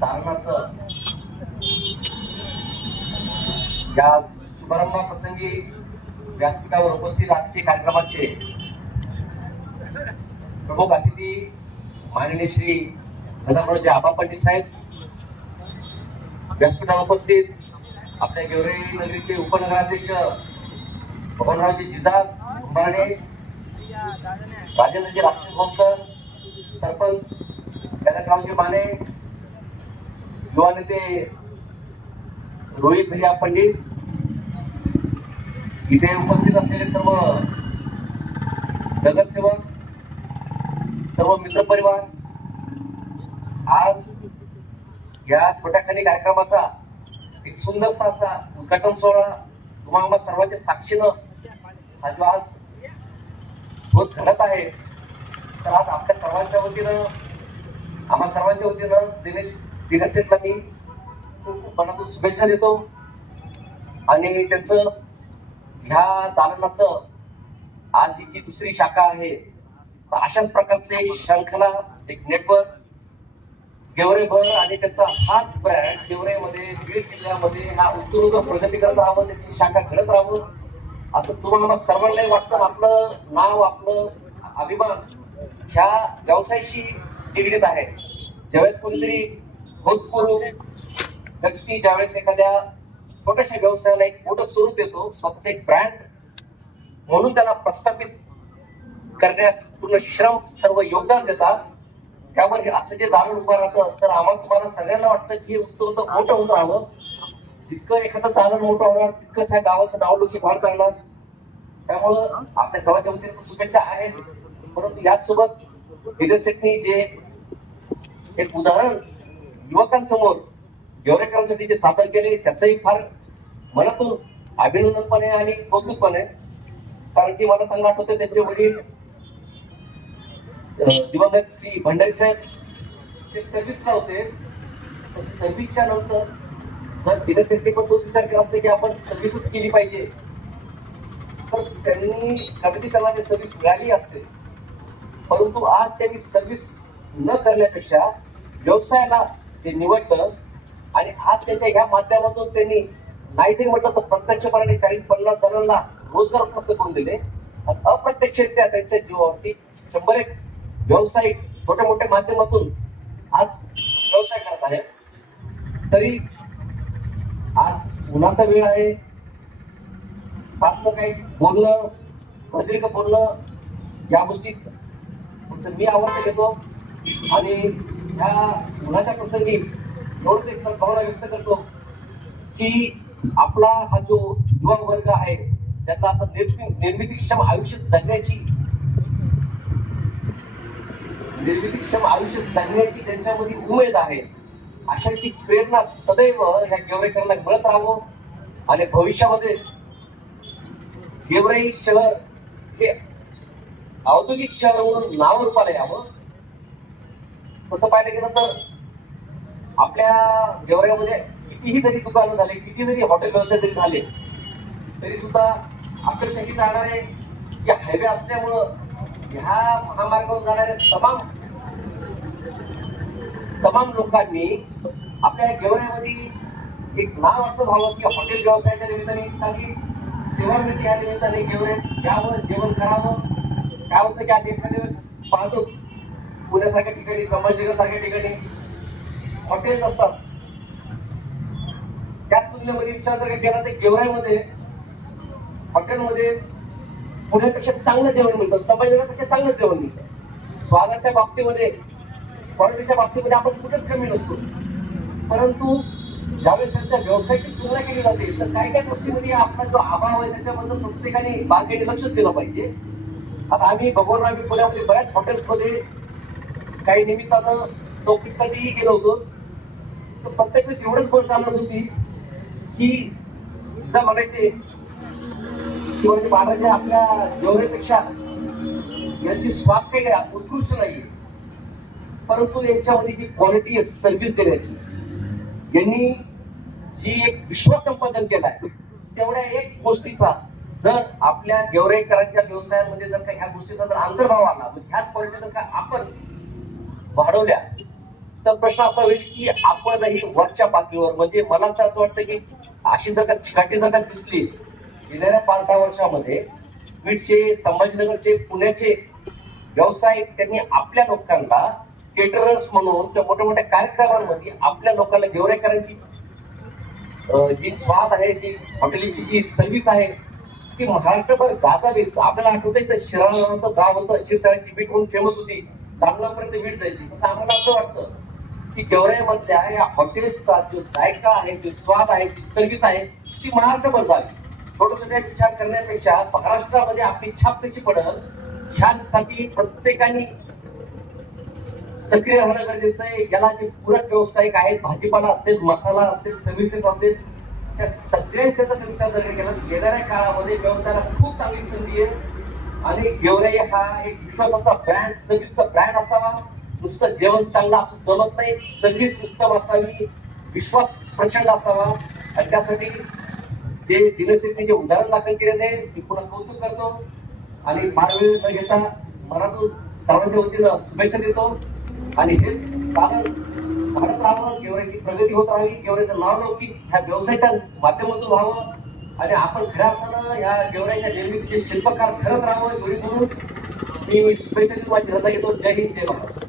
दालनाचं या शुभारंभाप्रसंगी व्यासपीठावर उपस्थित आजचे कार्यक्रमाचे प्रमुख अतिथी माननीय श्री गदामोळचे आबा पंडित साहेब, व्यासपीठावर उपस्थित आपल्या गेवरे नगरीचे उपनगराध्यक्ष भगवानरावजी जिजाग कुंभारणे, राजेंद्रजी राक्षसकर, सरपंच कैलासरावजी माने, युवा नेते रोहित भैया पंडित, इथे उपस्थित असलेले सर्व नगरसेवक, सर्व मित्रपरिवार, आज या छोट्याखानी कार्यक्रमाचा एक सुंदरसा असा उद्घाटन सोहळा तुम्हाला सर्वांच्या साक्षीनं हा जो आज होत घडत आहे, तर आज आपल्या सर्वांच्या वतीनं, आम्हा सर्वांच्या वतीनं दिनेश शेठला मी खूप खूप मनातून शुभेच्छा देतो आणि त्यांचं ह्या दालनाचं आज ही जी दुसरी शाखा आहे, तर अशाच प्रकारचे शृंखला एक नेटवर्क गेवरेभर आणि त्याचा हाच ब्रँड गेवरेमध्ये, बीड जिल्ह्यामध्ये हा उत्तरोत्तर प्रगती करत राहावं, त्याची शाखा घडत राहावं असं तुम्हाला सर्वांनाही वाटतं. आपलं नाव, आपलं अभिमान ह्या व्यवसायाशी निगडीत आहे. ज्यावेळेस कोणीतरी भूतपूर्व व्यक्ती ज्यावेळेस एखाद्या छोट्याशा व्यवसायाला एक मोठं स्वरूप देतो, स्वतःच एक ब्रँड म्हणून त्याला प्रस्थापित करण्यास पूर्ण श्रम सर्व योगदान देतात, त्यावर असं जे दालन उभं राहतं, तर आम्हाला तुम्हाला सगळ्यांना वाटतं की उत्तर मोठं होत राहावं. जितकं एखादं दालन मोठं होणार तितकंच ह्या गावाचं नाव लोक वाढ करणार. त्यामुळं आपल्या सर्वांच्या वतीने शुभेच्छा आहेत. परंतु याचसोबत दिनेश शेठनी जे एक उदाहरण युवकांसमोर गेवरेकरांसाठी जे सादर केले, त्याचंही फार मनातून अभिनंदन पण आहे आणि कौतुक पण आहे. कारण की मला सांगा आठवतं त्यांचे वडील दिवंगत श्री भंडारी साहेब ते सर्व्हिसला होते. सर्व्हिसच्या नंतर जर दिनेश शेट्टी पण तोच विचार केला असता की आपण सर्व्हिसच केली पाहिजे, तर त्यांनी कदाचित त्यांना ते सर्व्हिस मिळाली असते. परंतु आज त्यांनी सर्व्हिस न करण्यापेक्षा व्यवसायाला ते निवडलं आणि आज त्यांच्या ह्या माध्यमातून त्यांनी नाही जरी म्हटलं तर प्रत्यक्षपणे 40-50 जणांना रोजगार उपलब्ध करून दिले आणि अप्रत्यक्षरित्या त्यांच्या जीवावरती 100 व्यावसायिक छोट्या मोठ्या माध्यमातून आज व्यवसाय करत आहे. तरी आज उन्हाचा वेळ आहे, फारसं काही बोलणं, अधिक बोलणं या गोष्टीत मी आवडतं घेतो आणि ह्या उन्हाच्या प्रसंगी एवढंच एक भावना व्यक्त करतो की आपला हा जो युवा वर्ग आहे, ज्यांना असं निर्मितीक्षम आयुष्य जगण्याची त्यांच्यामध्ये उमेद आहे, अशाची प्रेरणा सदैव या गेवरेकरांना मिळत राहावं आणि भविष्यामध्ये गेवराई शहर हे औद्योगिक शहर म्हणून नाव रूपाला यावं. तसं पाहिलं गेलं तर आपल्या गेवऱ्यामध्ये कितीही जरी दुकानं झाले, किती जरी हॉटेल व्यवसाय जरी झाले, तरी सुद्धा आकर्षक जाणारे या हायवे असल्यामुळं ह्या महामार्गावर जाणाऱ्या तमाम लोकांनी आपल्या गेवऱ्यामध्ये एक नाव असं व्हावं की हॉटेल व्यवसायाच्या निमित्ताने चांगली सेवा मिळते, या निमित्ताने गेवऱ्यात यावं, जेवण करावं. काय होतं की आता एखाद्या वेळेस पाहतो पुण्यासारख्या ठिकाणी, संभाजीनगरसारख्या ठिकाणी हॉटेल्स असतात, त्या तुलनेमध्ये विचार जर केला तर गेवराईमध्ये हॉटेलमध्ये पुण्यापेक्षा चांगलं जेवण मिळतं, संभाजीनगरपेक्षा चांगलंच जेवण मिळतं. स्वादाच्या बाबतीमध्ये, क्वालिटीच्या बाबतीमध्ये आपण कुठेच कमी नसतो. परंतु ज्यावेळेस त्यांच्या व्यवसायाची तुलना केली जाते, तर काही काही गोष्टीमध्ये आपला जो अभाव आहे त्याच्याबद्दल प्रत्येकाने बारकाईने लक्ष दिलं पाहिजे. आता आम्ही भगवानराव पुण्यामध्ये बऱ्याच हॉटेल्समध्ये काही निमित्तानं चौकशीसाठीही गेलो होतो, तर प्रत्येक वेळेस एवढंच गोष्ट जाणवत होती की जिजा म्हणायचे शिवाजी महाराज आपल्या गेवरेपेक्षा यांची स्वाद काही उत्कृष्ट नाही, परंतु यांच्यामध्ये जी क्वालिटी आहे सर्व्हिस देण्याची, यांनी जी एक विश्वास संपादन केलाय, तेवढ्या एक गोष्टीचा जर आपल्या गेवरेकरांच्या व्यवसायामध्ये जर का ह्या गोष्टीचा जर अंतर्भाव आला, ह्याच क्वालिटी जर का आपण वाढवल्या, तर प्रश्न असा होईल की आपणही वरच्या पातळीवर, म्हणजे मला तर असं वाटतं की अशी जर का चिकाटी जर का दिसली गेल्या 5-10 वर्षामध्ये बीडचे, संभाजीनगरचे, पुण्याचे व्यावसायिक त्यांनी आपल्या लोकांना केटरर्स म्हणून त्या मोठ्या मोठ्या कार्यक्रमांमध्ये आपल्या लोकांना गेवराईकरांची जी स्वाद आहे, जी हॉटेलची जी सर्व्हिस आहे ती महाराष्ट्रभर गाजावी. आपल्याला आठवतंय तर शिराळा नावाचं गाव होतं, शिरसाळ्याची बीट म्हणून फेमस होती, दांडगावपर्यंत बीट जायची. तसं आम्हाला असं वाटतं की गेवराईमधल्या या हॉटेलचा जो जायका आहे, जो स्वाद आहे, जी सर्व्हिस आहे ती महाराष्ट्रभर जावी. छोट्या छोट्या विचार करण्यापेक्षा महाराष्ट्रामध्ये आपली छाप कशी पडल ह्यासाठी प्रत्येकाने सक्रिय राहणं गरजेचं आहे. याला जे पूरक व्यावसायिक आहेत, भाजीपाला असेल, मसाला असेल, सर्व्हिसेस असेल, त्या सगळ्यांचा जर विचार जर केला येणाऱ्या काळामध्ये व्यवसायाला खूप चांगली संधी आहे. आणि गेवराई हा एक विश्वासाचा ब्रँड, सर्व्हिसचा ब्रँड असावा. नुसतं जेवण चांगलं असू जमत नाही, सर्व्हिस उत्तम असावी, विश्वास प्रचंड असावा. आणि त्यासाठी जे दिनसेने जे उदाहरण दाखल केलेले मी पुन्हा कौतुक करतो आणि फार वेळ न घेता मनातून सर्वांच्या वतीनं शुभेच्छा देतो. आणि हेच चालत वाढत राहावं, गेवराईची प्रगती होत राहावी, गेवराईचं नाव लौकिक ह्या व्यवसायाच्या माध्यमातून व्हावं आणि आपण खऱ्या अर्थानं या गेवराईच्या निर्मितीचे शिल्पकार ठरत राहावं एवढी म्हणून मी शुभेच्छा देतो. माझी रजा घेतो. जय हिंद, जय महाराष्ट्र.